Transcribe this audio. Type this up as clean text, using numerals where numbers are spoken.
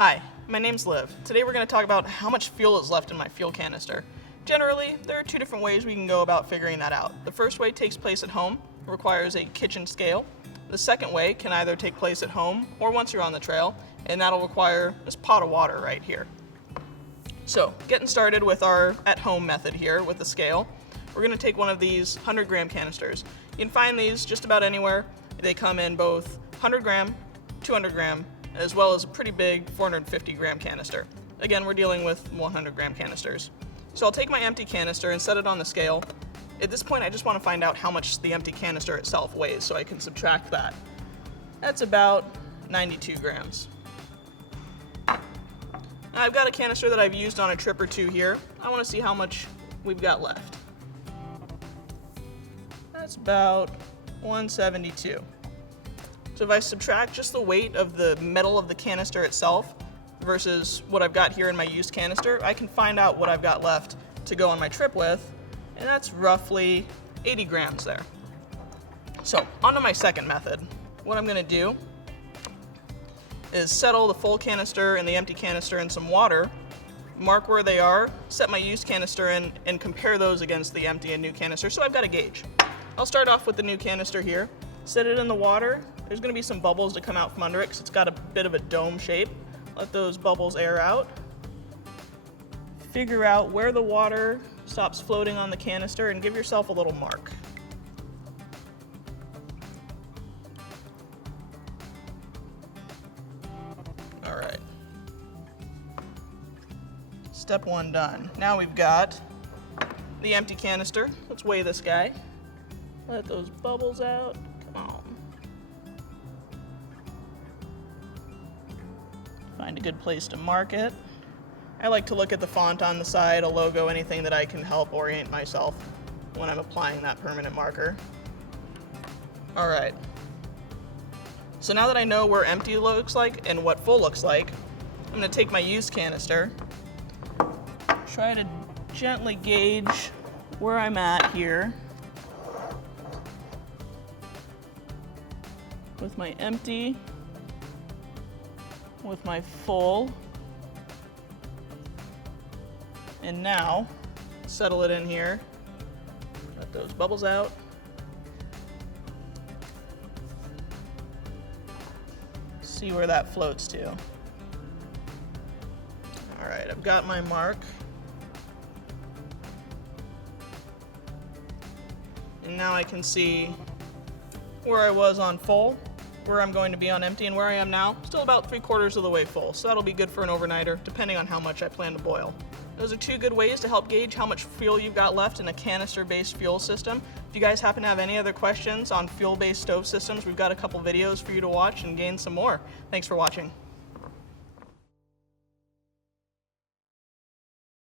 Hi, my name's Liv. Today we're going to talk about how much fuel is left in my fuel canister. Generally, there are two different ways we can go about figuring that out. The first way takes place at home, requires a kitchen scale. The second way can either take place at home or once you're on the trail, and that'll require this pot of water right here. So, getting started with our at-home method here with the scale, we're going to take one of these 100-gram canisters. You can find these just about anywhere. They come in both 100-gram, 200-gram, as well as a pretty big 450-gram canister. Again, we're dealing with 100-gram canisters. So I'll take my empty canister and set it on the scale. At this point, I just want to find out how much the empty canister itself weighs so I can subtract that. That's about 92 grams. Now I've got a canister that I've used on a trip or two here. I want to see how much we've got left. That's about 172. So if I subtract just the weight of the metal of the canister itself versus what I've got here in my used canister, I can find out what I've got left to go on my trip with, and that's roughly 80 grams there. So on to my second method. What I'm gonna do is settle the full canister and the empty canister in some water, mark where they are, set my used canister in, and compare those against the empty and new canister, so I've got a gauge. I'll start off with the new canister here, set it in the water. There's gonna be some bubbles that come out from under it because it's got a bit of a dome shape. Let those bubbles air out. Figure out where the water stops floating on the canister and give yourself a little mark. All right. Step one done. Now we've got the empty canister. Let's weigh this guy. Let those bubbles out. Come on. Find a good place to mark it. I like to look at the font on the side, a logo, anything that I can help orient myself when I'm applying that permanent marker. All right. So now that I know where empty looks like and what full looks like, I'm gonna take my used canister, try to gently gauge where I'm at here with my empty, with my full, and now settle it in here. Let those bubbles out. See where that floats to. All right, I've got my mark. And now I can see where I was on full, where I'm going to be on empty, and where I am now, still about 3/4 of the way full. So that'll be good for an overnighter, depending on how much I plan to boil. Those are two good ways to help gauge how much fuel you've got left in a canister-based fuel system. If you guys happen to have any other questions on fuel-based stove systems, we've got a couple videos for you to watch and gain some more. Thanks for watching.